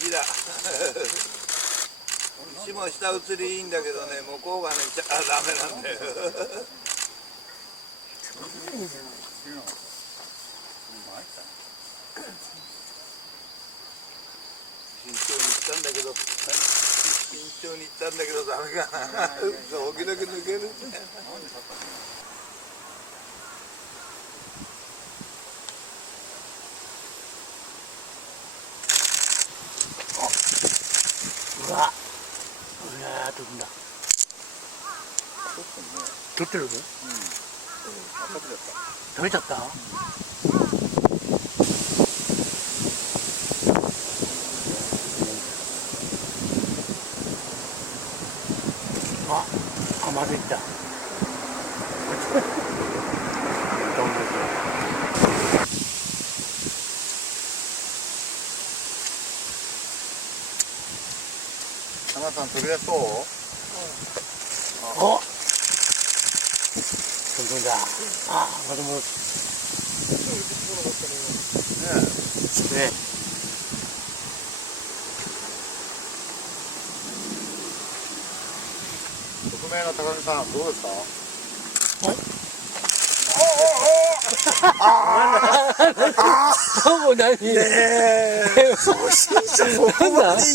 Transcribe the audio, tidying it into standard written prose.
虹だ。石も下映りいいんだけどね、向こうがね、ダメなんだよ。慎重に行ったんだけど、慎重に行ったんだけどダメかな。時々抜けるね。うわ、飛んだ。取ってる？食べちゃった？あ、まずいった。花さん取りやすそう？お、飛んだ。あ、まだ戻って。ね。匿名の高木さん、どうですか？どうも何？初心者そこまで